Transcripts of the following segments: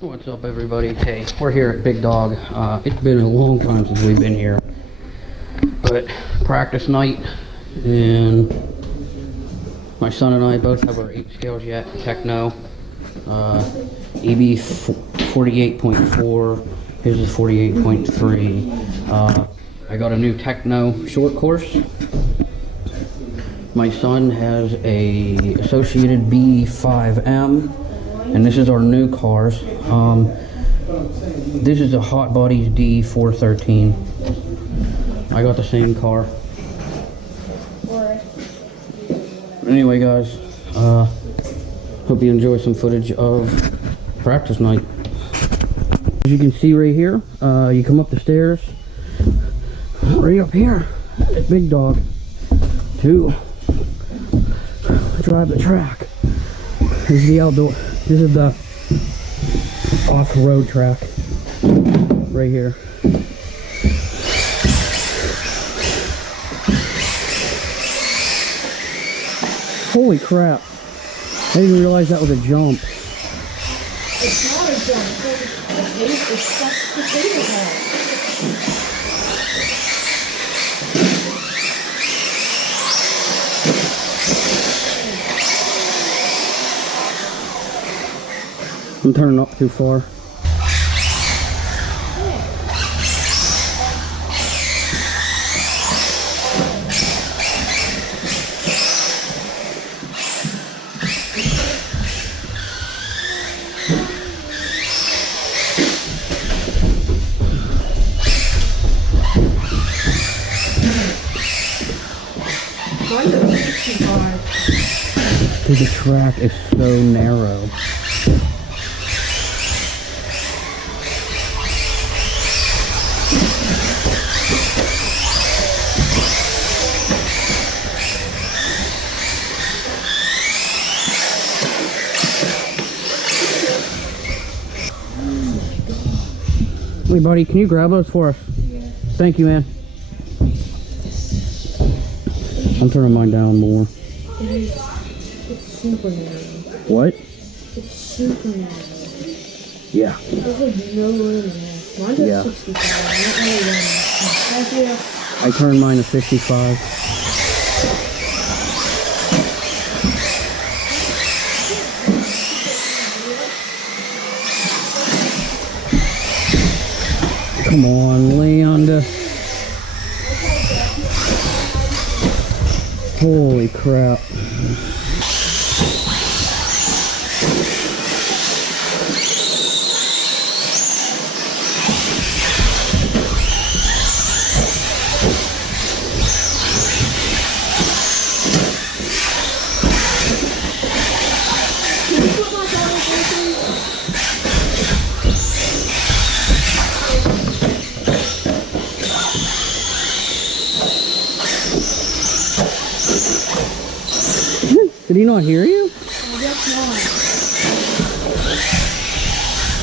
What's up, everybody? Hey, we're here at Big Dog. It's been a long time since we've been here, but practice night, and my son and I both have our 8 scales yet. Tekno EB48.4. His is 48.3. I got a new Tekno short course. My son has a Associated B5M. And this is our new cars. This is a Bodies D413. I got the same car. Anyway, guys, hope you enjoy some footage of practice night. As you can see right here, you come up the stairs, right up here at Big Dog to drive the track. This is the outdoor. This is the off-road track right here. Holy crap. I didn't realize that was a jump. It's not a jump. It's just the table ball. I'm turning up too far. Dude, the track is so narrow. Hey buddy, can you grab those for us? Yeah. Thank you, man. I'm turning mine down more. It's super narrow. What? It's super narrow. Yeah. There's like no room in there. Mine's at 65. Not really room. Thank you. I turned mine to 55. Come on, Leander. Holy crap. Did he not hear you? I guess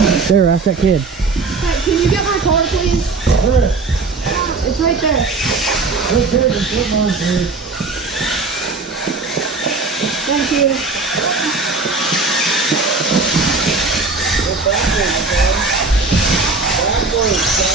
not. There, ask that kid. Hey, can you get my car, please? Where? It's right there. Let's take it. Come on, please. Thank you. Go backwards, son. Backwards, son.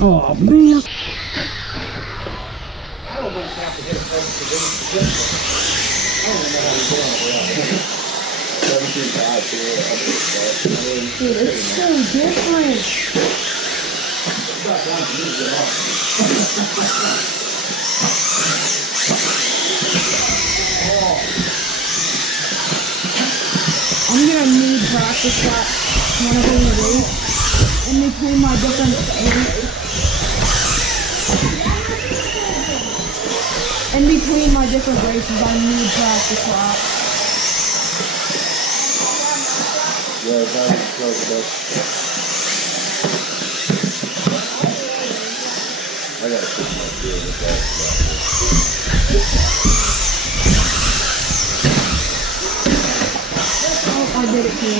Oh man. I don't want to have to hit a post to do it. I don't know how to do it. 17.5 here. Dude, it's so different. Stop trying to use it off. I'm gonna need practice that one of these days. In between my different races, I need practice that. Yeah, it's hard to close it up. I gotta fix my steering with that. Oh, I did it too.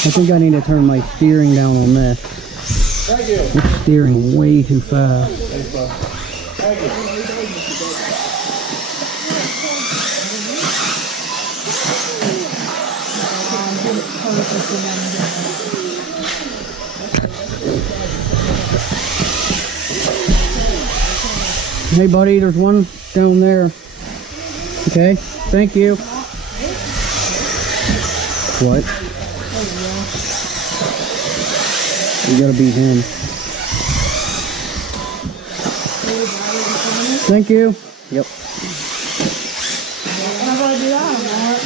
I think I need to turn my steering down on this. Thank you. It's steering way too fast. Thanks, bud. Thank you. Hey buddy, there's one down there. Okay, thank you. What? You gotta beat him. Thank you. Yep. I'm gonna do that, Mark.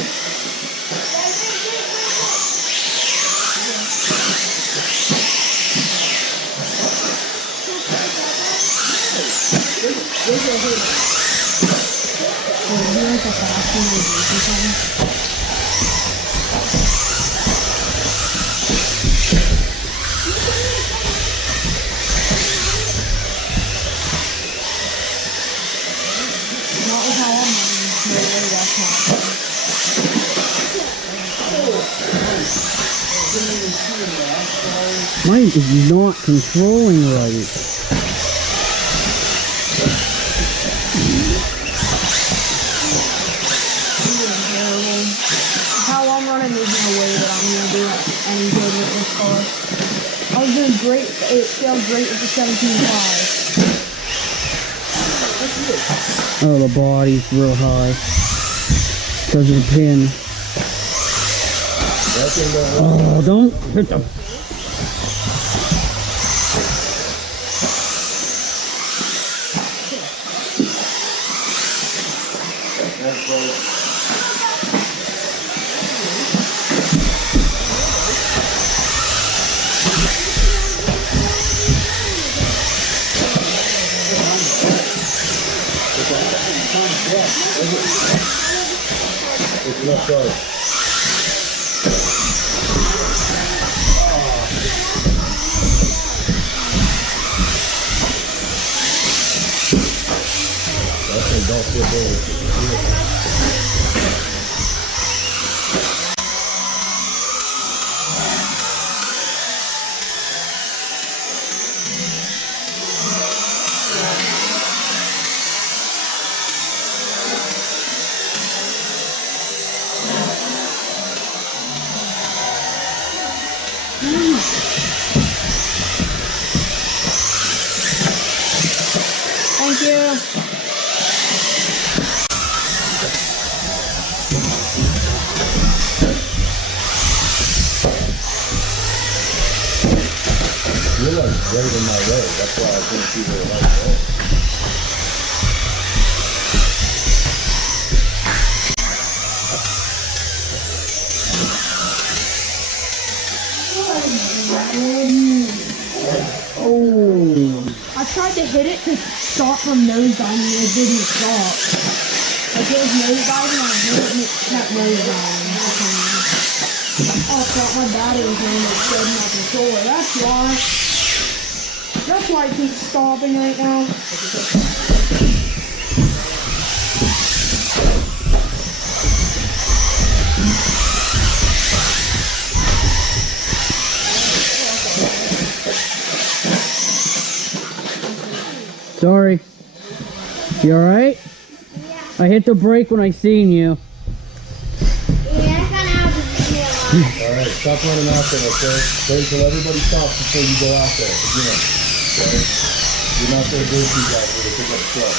Mine is not controlling right. How I'm running, there's no way that I'm gonna do any good with this car. I was doing great. It failed great with the 17.5. Oh, the body's real high because of the pin. Oh, don't hit them. It's not sorry. Don't flip over. Thank you. You're like right in my way. That's why I couldn't see where the lights were. I tried to hit it to stop from nosediving and it didn't stop. Like it was nosediving and I hit it and it kept nosediving. Oh, I thought my battery was going to dead in my controller. That's why it keeps stopping right now. Sorry. You alright? Yeah. I hit the brake when I seen you. Alright, stop running after it, okay? Wait until everybody stops before you go after it again. Okay? You're not going to go through that when you pick up the truck.